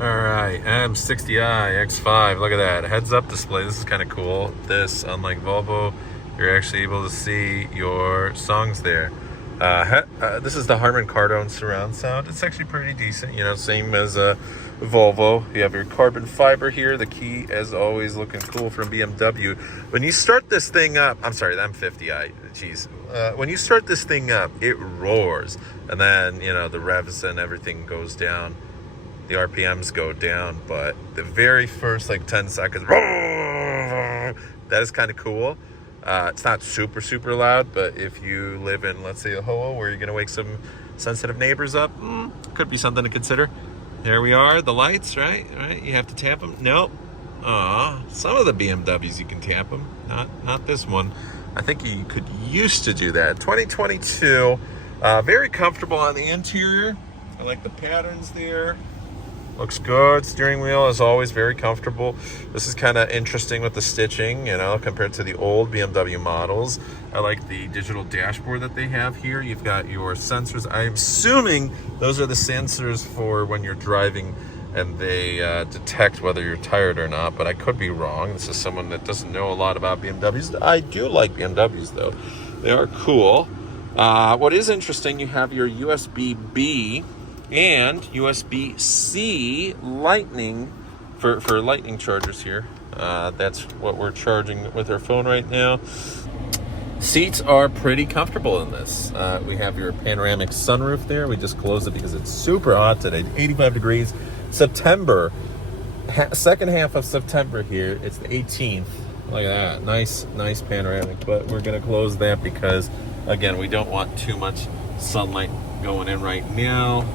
Alright, M50i X5, look at that, heads up display. This is kind of cool. This, unlike Volvo, you're actually able to see your songs there. This is the Harman Kardon surround sound. It's actually pretty decent, you know, same as a Volvo. You have your carbon fiber here. The key, as always, looking cool from BMW. When you start this thing up, I'm sorry, the M50i, geez. When you start this thing up, it roars. And then, you know, the revs and everything goes down. The RPMs go down, but the very first like 10 seconds, that is kind of cool. It's not super loud, but if you live in, let's say, Ohio, where you're gonna wake some sensitive neighbors up, could be something to consider. There we are, the lights, right? You have to tap them. Nope. Some of the BMWs you can tap them, not this one. I think you could used to do that. 2022, very comfortable on the interior. I like the patterns there. Looks good. Steering wheel is always very comfortable. This is kind of interesting with the stitching, you know, compared to the old BMW models. I like the digital dashboard that they have here. You've got your sensors. I'm assuming those are the sensors for when you're driving and they detect whether you're tired or not, but I could be wrong. This is someone that doesn't know a lot about BMWs. I do like BMWs though. They are cool. What is interesting, you have your USB-B and USB-C lightning for lightning chargers here. That's what we're charging with our phone right now. Seats are pretty comfortable in this. We have your panoramic sunroof there. We just closed it because it's super hot today, 85 degrees. September, second half of September here, it's the 18th. Look at that, nice panoramic, but we're gonna close that because, again, we don't want too much sunlight going in right now.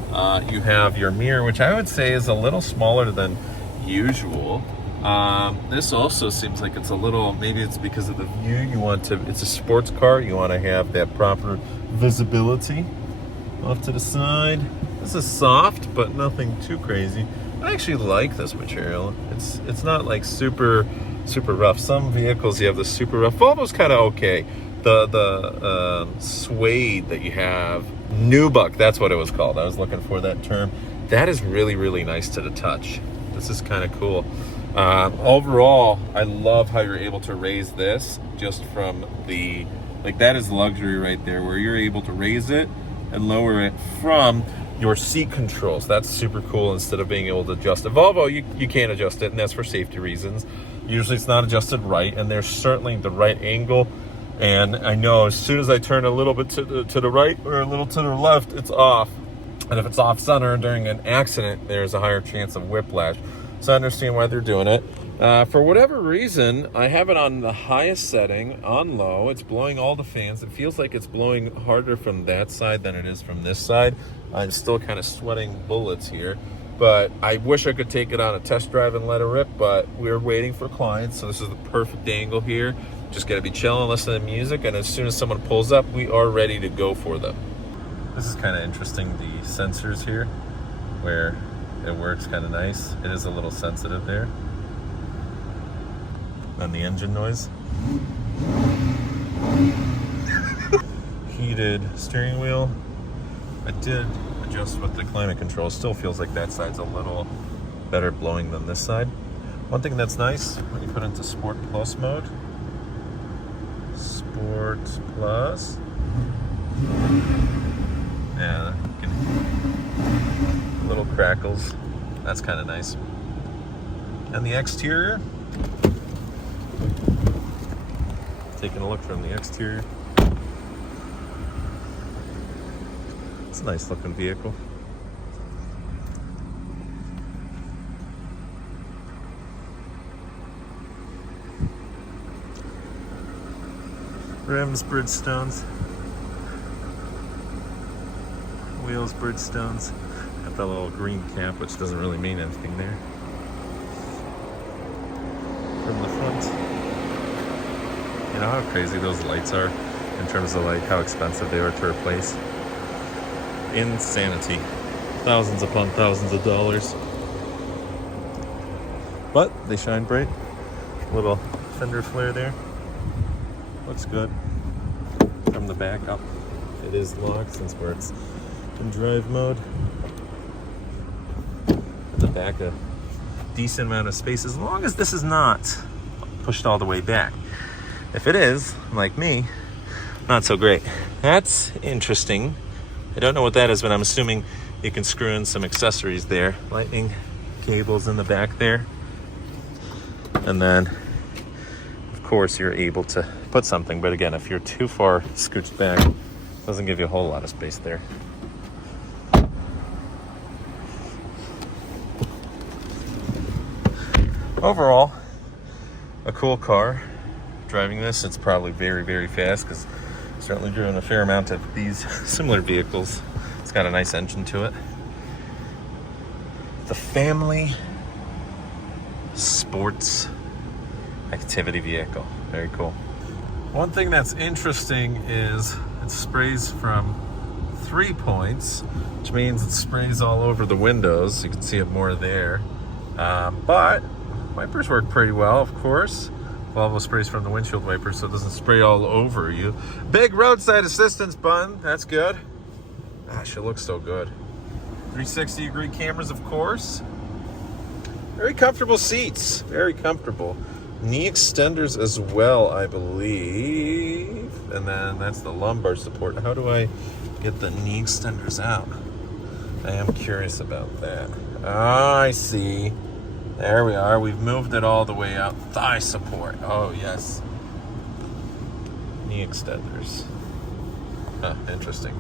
You have your mirror, which I would say is a little smaller than usual. This also seems like it's a little, maybe it's because of the view. You want to, it's a sports car, you want to have that proper visibility. Off to the side, this is soft but nothing too crazy. I actually like this material. It's not like super rough. Some vehicles you have the super rough. Volvo's kind of okay. The suede that you have, nubuck, that's what it was called. I was looking for that term. That is really nice to the touch. This is kind of cool. Overall, I love how you're able to raise this just from the, like, that is luxury right there, where you're able to raise it and lower it from your seat controls. That's super cool instead of being able to adjust it. Volvo, you can't adjust it, and that's for safety reasons. Usually it's not adjusted right, and there's certainly the right angle. And I know as soon as I turn a little bit to the right or a little to the left, it's off. And if it's off center during an accident, there's a higher chance of whiplash. So I understand why they're doing it. For whatever reason, I have it on the highest setting, on low. It's blowing all the fans. It feels like it's blowing harder from that side than it is from this side. I'm still kind of sweating bullets here. But I wish I could take it on a test drive and let it rip, but we're waiting for clients, so this is the perfect angle here. Just gotta be chilling, listening to music, and as soon as someone pulls up, we are ready to go for them. This is kind of interesting, the sensors here, where it works kind of nice. It is a little sensitive there. And the engine noise. Heated steering wheel. I did adjust with the climate control. Still feels like that side's a little better blowing than this side. One thing that's nice, when you put it into Sport Plus mode, Sport Plus, yeah, little crackles. That's kind of nice. And the exterior, taking a look from the exterior. It's a nice looking vehicle. Rims, Bridgestones. Wheels, Bridgestones. Got that little green cap, which doesn't really mean anything there. From the front. You know how crazy those lights are in terms of like how expensive they are to replace? Insanity. Thousands upon thousands of dollars. But they shine bright. Little fender flare there. Looks good. From the back up, it is locked since it's in drive mode. At the back a decent amount of space, as long as this is not pushed all the way back. If it is, like me, not so great. That's interesting. I don't know what that is, but I'm assuming you can screw in some accessories there. Lightning cables in the back there. And then, of course, you're able to put something. But again, if you're too far scooched back, it doesn't give you a whole lot of space there. Overall, a cool car. Driving this, it's probably very, very fast because I've certainly driven a fair amount of these similar vehicles. It's got a nice engine to it. The family sports activity vehicle. Very cool. One thing that's interesting is it sprays from 3 points, which means it sprays all over the windows. You can see it more there. But wipers work pretty well, of course. Volvo sprays from the windshield wiper so it doesn't spray all over you. Big roadside assistance button, that's good. Gosh, it looks so good. 360-degree cameras, of course. Very comfortable seats, very comfortable. Knee extenders as well, I believe. And then that's the lumbar support. How do I get the knee extenders out? I am curious about that. Ah, I see. There we are. We've moved it all the way out. Thigh support. Oh, yes. Knee extenders. Huh, interesting.